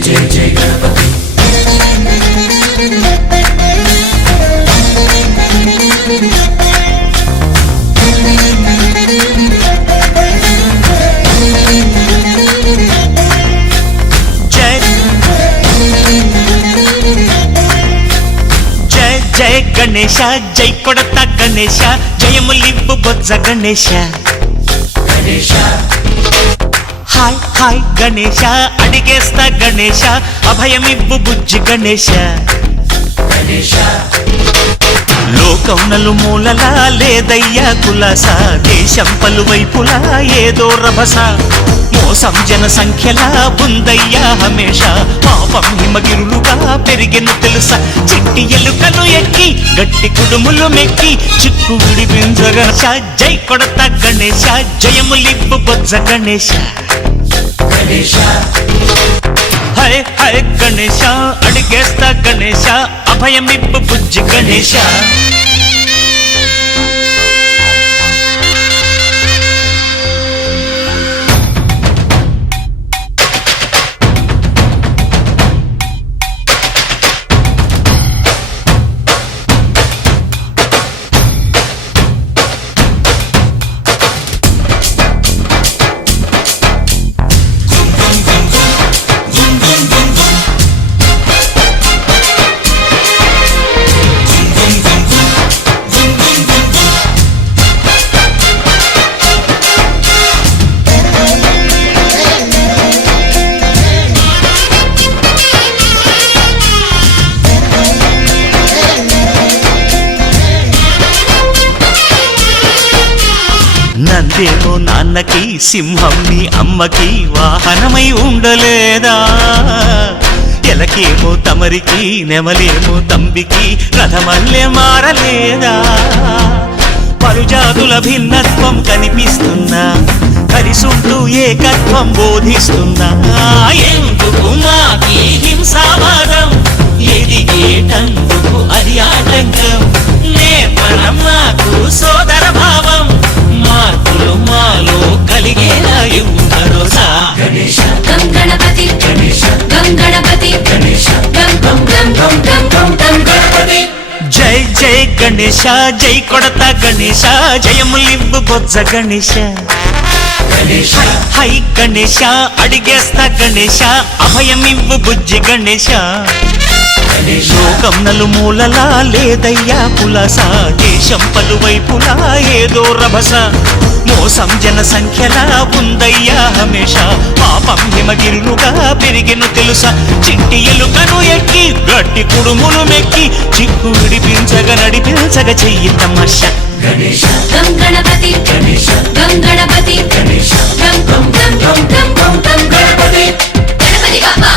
जय जय गणपति जय गणेश जय कोडता गणेश जयमुलिब्बु बोज्ज गणेश गणेश हाय हाय गणेश अडिगेस्ता गणेश अभयमिब्बु बुज्जि गणेश गणेश लोकं नలుమూలలా లేదయ్యా కులాస దేశం పలువైపులా ఏదో రభస మోసం జన సంఖ్యలా ఉందయ్యా హమేష పాపం హిమగిరులుగా పెరిగెను తెలుసా చిట్టి ఎలుకలు ఎక్కి గట్టి కుడుములు మెక్కి చిక్కు విడిపించగణేశ జై కొడత గణేశ జయములిబ్బు బొజ్జ గణేశ गणेश హై హై గణేశ అడిగేస్తా గణేశ అభయమిబ్బు బుజ్జి గణేశ నందేమో నాన్నకి సింహం నీ అమ్మకి వాహనమై ఉండలేదా ఎలకేమో తమరికి నెమలేమో తంబికి రథమల్లే మారలేదా పలుజాతుల భిన్నత్వం కనిపిస్తున్నా కలిసుంటూ ఏకత్వం బోధిస్తున్నా ఎందుకు మాకి హింసావాదం ఎదిగేటందుకు అది ఆటంకం నేర్పడం మాకు సోదర భావం మార్పులు మాలో కలిగేలా భరోసా गणेश गं गणपति गणेश गं गणपति गणेश गं गं गं गं गं गं गं गणपति జై జై గణేశ జై కొడత గణేశ జయములిబ్బు బొజ్జ గణేశ गणेश హై గణేశ అడిగేస్తా గణేశ అభయమివ్వు బుజ్జి గణేశ गणेश లోకం నలుమూలలా లేదయ్యా కులాస దేశం పలువైపులా ఏదో రభస మోసం జన సంఖ్యలా ఉందయ్యా హమేష పాపం హిమగిరులుగా పెరిగెను తెలుసా చిట్టి ఎలుకను ఎక్కి గట్టి కుడుములు మెక్కి చిక్కు విడిపించగ నడిపించగ చెయ్యి తమాష गणेश गं गणपति गणेश गं गणपति गणेश गं गं गं गं गं गं गणपति गणपति गणपति बाप्पा